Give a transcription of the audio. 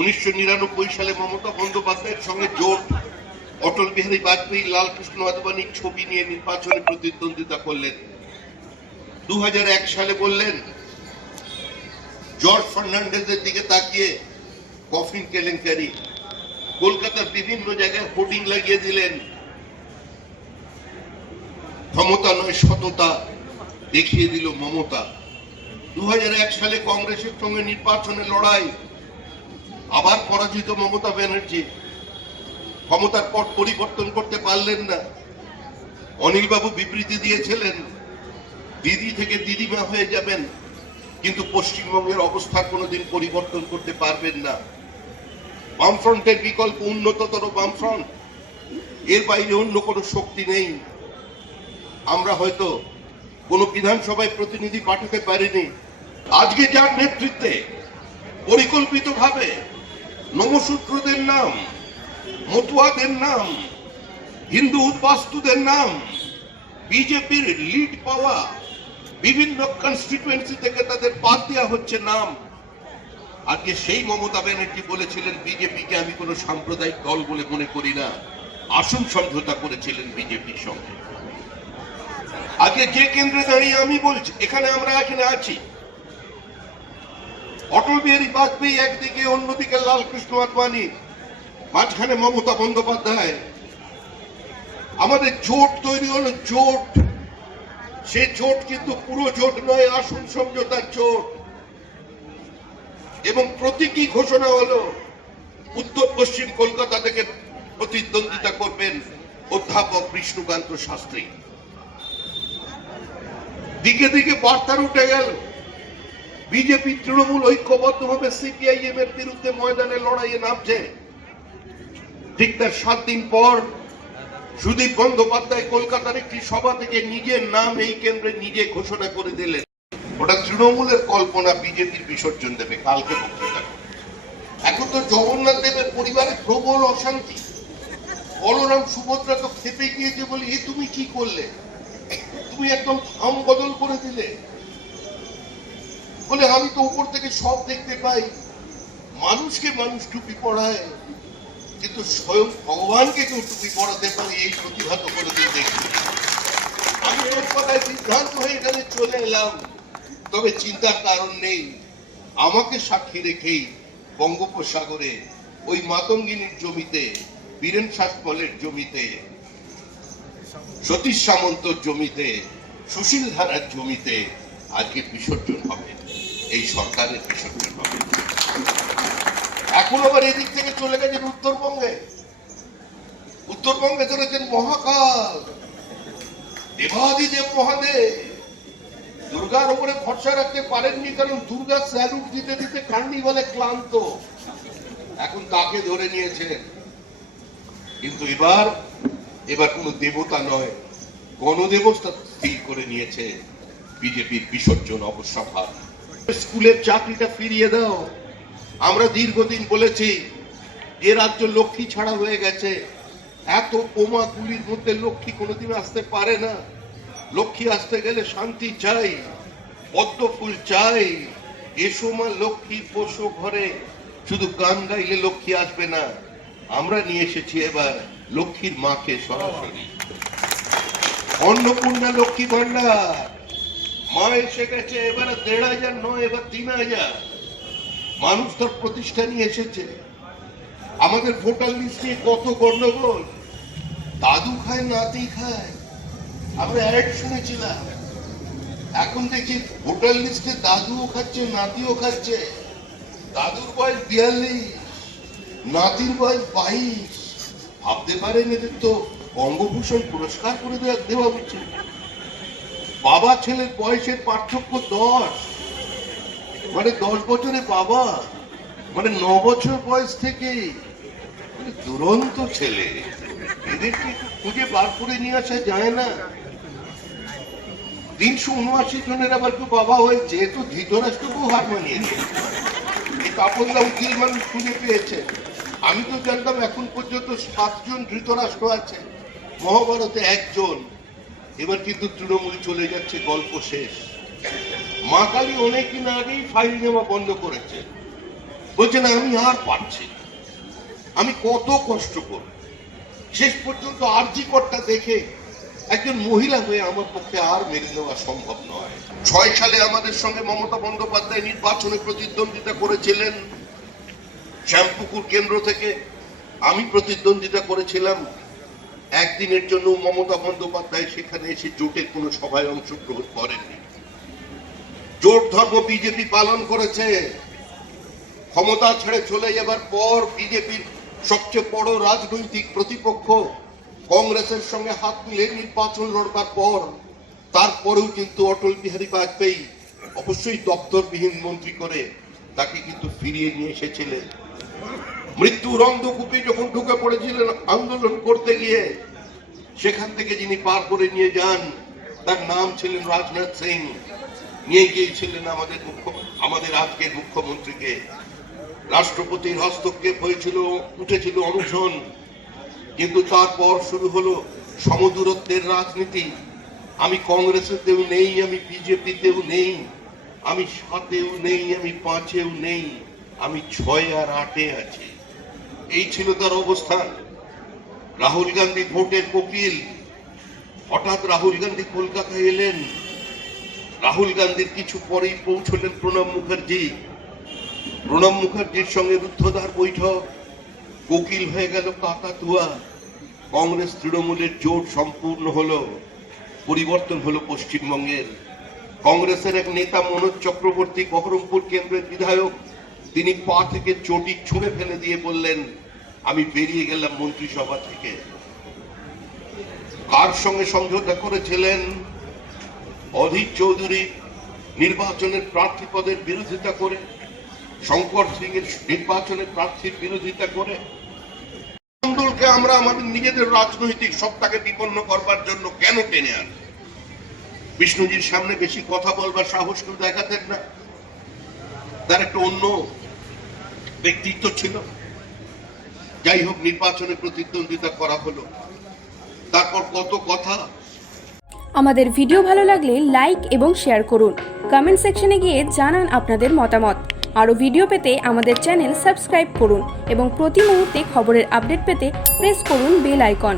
1999 সালে মমতা বন্দ্যোপাধ্যায়ের সঙ্গে জোট অটল বিহারী বাজপেয়ী, লালকৃষ্ণ আদবানির ছবি নিয়ে নির্বাচনে প্রতিদ্বন্দ্বিতা করলেন। 2001 সালে বললেন জর্জ ফার্নান্ডেজের দিকে তাকিয়ে কফিন কেলেঙ্কারি। কলকাতার বিভিন্ন জায়গায় হোর্ডিং লাগিয়ে দিলেন ক্ষমতা নয় সততা, দেখিয়ে দিল মমতা। 2001 সালে কংগ্রেসের সঙ্গে নির্বাচনে লড়াই, আবার পরাজিত মমতা ব্যানার্জি। ক্ষমতার পট পরিবর্তন করতে পারলেন না। অনিল বাবু বিবৃতি দিয়েছিলেন দিদি থেকে দিদিমা হয়ে যাবেন, কিন্তু পশ্চিমবঙ্গের অবস্থা কোনোদিন পরিবর্তন করতে পারবেন না। বামফ্রন্টের বিকল্প উন্নততর বামফ্রন্ট, এর বাইরে অন্য কোনো শক্তি নেই। আমরা হয়তো কোন বিধানসভায় প্রতিনিধি পাঠাতে পারিনি। আজকে যার নেতৃত্বে পরিকল্পিতভাবে নমশূদ্রদের নাম, মতুয়াদের নাম, হিন্দু উদ্বাস্তুদের নাম, বিজেপির লিড পাওয়া বিভিন্ন কনস্টিটুয়েন্সি থেকে তাদের বাদ দেওয়া হচ্ছে নাম। আজকে সেই মমতা ব্যানার্জি বলেছিলেন বিজেপিকে আমি কোন সাম্প্রদায়িক দল বলে মনে করি না, আসন সমঝোতা করেছিলেন বিজেপির সঙ্গে। আজকে যে কেন্দ্রে দাঁড়িয়ে আমি বলছি, আমরা এখানে আছি, অটল বিহারী বাজপেয়ী একদিকে, অন্যদিকে লালকৃষ্ণ আদবানি, মাঝখানে মমতা বন্দ্যোপাধ্যায়। আমাদের জোট তৈরি হলো, জোট। সে জোট কিন্তু পুরো জোট নয়, আসন সমঝোতার জোট। এবং প্রতীকী ঘোষণা হলো উত্তর পশ্চিম কলকাতা থেকে প্রতিদ্বন্দ্বিতা করবেন অধ্যাপক বিষ্ণুকান্ত শাস্ত্রী। দিকে দিকে বার্তার উঠে গেল বিজেপি তৃণমূল ঐক্যবদ্ধভাবে সিপিআইএম এর বিরুদ্ধে ময়দানে লড়াইয়ে নামছে। ঠিক তার 7 দিন পর সুদীপ বন্দ্যোপাধ্যায় কলকাতার একটি সভা থেকে নিজের নাম এই কেন্দ্রে নিজে ঘোষণা করে দিলেন। ওটা তৃণমূলের কল্পনা, বিজেপির বিসর্জন দেবে কালকে বক্তৃতা। এখন তো জগন্নাথ দেবের পরিবারে প্রবল অশান্তি। বলরাম সুভদ্রা তো খেপে গিয়েছে, বলি এ তুমি কি করলে, তুমি একদম থাম বদল করে দিলে। বলে আমি তো উপর থেকে সব দেখতে পাই, মানুষকে মানুষ টুপি পড়ায়, কিন্তু স্বয়ং ভগবানকে কেউ টুপি পড়াতে পারে এই প্রতিভাত কোনোদিন দেখিনি। আমি ওর কথায় বিভ্রান্ত হয়ে এখানে চলে এলাম। তবে চিন্তার কারণ নেই, আমাকে সাক্ষী রেখেই বঙ্গোপসাগরে ওই মাতঙ্গিনীর জমিতে, বীরেন শাসমলের জমিতে, সতীশ সামন্তর জমিতে, সুশীল ধারার জমিতে আজকে বিসর্জন হবে, এই সরকারের বিসর্জন হবে। এখন আবার এদিক থেকে চলে গেছেন উত্তরবঙ্গে। উত্তরবঙ্গে ধরেছেন মহাকাল, দেবাদিদেব মহাদেব। দুর্গার উপরে ভরসা রাখতে পারেননি, কারণ দুর্গা স্যালুট দিতে দিতে কার্নিভালে ক্লান্ত। এখন তাকে ধরে নিয়েছেন। কিন্তু এবার কোন দেবতা নয়, গণদেবতা স্থির করে নিয়েছে বিজেপির বিসর্জন অবসভা। স্কুলের চাকরিটা ফিরিয়ে দাও। আমরা দীর্ঘদিন বলেছি যে রাজ্য লক্ষ্মী ছাড়া হয়ে গেছে। এত বোমা গুলির মধ্যে লক্ষ্মী কোনোদিন আসতে পারে না। লক্ষ্মী আসতে গেলে শান্তি চাই, পদ্ম ফুল চাই। এসো মা লক্ষ্মী পোষো ঘরে, শুধু গান গাইলে লক্ষ্মী আসবে না। আমরা নিয়ে এসেছি এবার লক্ষ্মীর মাকে সরাসরি। অন্নপূর্ণা লক্ষ্মী ভান্ডার, মা এসে গেছে। এবার 1500 নয়, এবার 3000। মানুষ তার প্রতিষ্ঠা নিয়ে এসেছে। আমাদের ভোটার লিস্ট নিয়ে কত গন্ডগোল, দাদু খায় নাতি খায়, আমরা অ্যাড শুনেছিলাম। এখন দেখি ভোটার লিস্টে দাদুও খাচ্ছে নাতিও খাচ্ছে। দাদুর বয়স 42, নাতির বয়স 22। ভাবতে পারেন এদের তো বঙ্গভূষণ পুরস্কার করে দেওয়া হচ্ছে। বাবা ছেলের বয়সের পার্থক্য 10, মানে 10 বছরে বাবা, মানে 9 বছর বয়স থেকে। দুরন্ত ছেলে, এদেরকে খুঁজে বার করে নিয়ে আসা যায় না। 379 জনের আবার কেউ বাবা হয়েছে, তো ধৃতরাষ্ট্রকেও হার মানিয়েছে। এই কাপড়দা উকিল মানুষ খুঁজে পেয়েছে। আমি তো জানতাম এখন পর্যন্ত 7 জন ধৃতরাষ্ট্র আছে, মহাভারতে 1 জন। এবার কিন্তু তৃণমূল চলে যাচ্ছে, গল্প শেষ। মা কালী অনেকদিন আগেই ফাইল জমা বন্ধ করেছে। বলছে না আমি আর পারছি না, আমি কত কষ্ট করব। শেষ পর্যন্ত আরজি করটা দেখে একজন মহিলা হয়ে আমার পক্ষে আর মেনে নেওয়া সম্ভব নয়। 6 সালে আমাদের সঙ্গে মমতা বন্দ্যোপাধ্যায় নির্বাচনে প্রতিদ্বন্দ্বিতা করেছিলেন শ্যামপুকুর কেন্দ্র থেকে, আমি প্রতিদ্বন্দ্বিতা করেছিলাম। একদিনের জন্য মমতা বন্দ্যোপাধ্যায় সেখানে এসে জোটের কোনো সভায় অংশগ্রহণ করেননি। জোট ধর্ম বিজেপি পালন করেছে। ক্ষমতা ছেড়ে চলে যাবার পর বিজেপির সবচেয়ে বড় রাজনৈতিক প্রতিপক্ষ কংগ্রেসের সঙ্গে হাত মিলে নির্বাচন লড়বার পর তারপরেও কিন্তু অটল বিহারী বাজপেয়ী অবশ্যই দপ্তরবিহীন মন্ত্রী করে তাকে কিন্তু ফিরিয়ে নিয়ে এসেছিলেন। মৃত্যুর অন্ধকূপে যখন ঢুকে পড়েছিলেন আন্দোলন করতে গিয়ে, সেখান থেকে যিনি পার করে নিয়ে যান তার নাম ছিলেন রাজনাথ সিং। নিয়ে গিয়েছিলেন আমাদের আজকের মুখ্যমন্ত্রীকে। রাষ্ট্রপতির হস্তক্ষেপ হয়েছিল, উঠেছিল অনশন, কিন্তু তারপর শুরু হলো সমদূরত্বের রাজনীতি। আমি কংগ্রেসেতেও নেই, আমি বিজেপিতেও নেই, আমি 7-এও নেই, আমি 5-এও নেই, আমি 6 আর 8-এ আছি। এই ছিল তার অবস্থান। রাহুল গান্ধী ভোটের কোকিল। হঠাৎ রাহুল গান্ধী কলকাতায় এলেন। রাহুল গান্ধীর কিছু পরেই পৌঁছলেন প্রণব মুখার্জি। প্রণব মুখার্জির সঙ্গে রুদ্ধদ্বার বৈঠক। কোকিল হয়ে গেল কাকাতুয়া। কংগ্রেস তৃণমূলের জোট সম্পূর্ণ হলো। পরিবর্তন হলো পশ্চিমবঙ্গের। কংগ্রেসের এক নেতা মনোজ চক্রবর্তী, বহরমপুর কেন্দ্রের বিধায়ক, তিনি পা থেকে চটি ছুঁড়ে ফেলে দিয়ে বললেন আমি বেরিয়ে গেলাম মন্ত্রিসভা থেকে। কার সঙ্গে সমঝোতা করেছিলেন? অধীর চৌধুরী নির্বাচনের প্রার্থী পদের বিরোধিতা করে, শঙ্কর সিং এর নির্বাচনের প্রার্থীর বিরোধিতা করে। আন্দোলনকে আমরা আমাদের নিজেদের রাজনৈতিক সত্তাকে বিপন্ন করবার জন্য কেন টেনে আনি? বিষ্ণুজির সামনে বেশি কথা বলবার সাহস কেউ দেখাতেন না। তার একটা অন্য ব্যক্তিত্ব ছিল। যাই হোক, নির্বাচনে প্রতিদ্বন্দ্বিতা করা হলো। তারপর কত কথা। আমাদের ভিডিও ভালো লাগলে লাইক এবং শেয়ার করুন। কমেন্ট সেকশনে গিয়ে জানান আপনাদের মতামত। আরও ভিডিও পেতে আমাদের চ্যানেল সাবস্ক্রাইব করুন এবং প্রতি মুহূর্তে খবরের আপডেট পেতে প্রেস করুন বেল আইকন।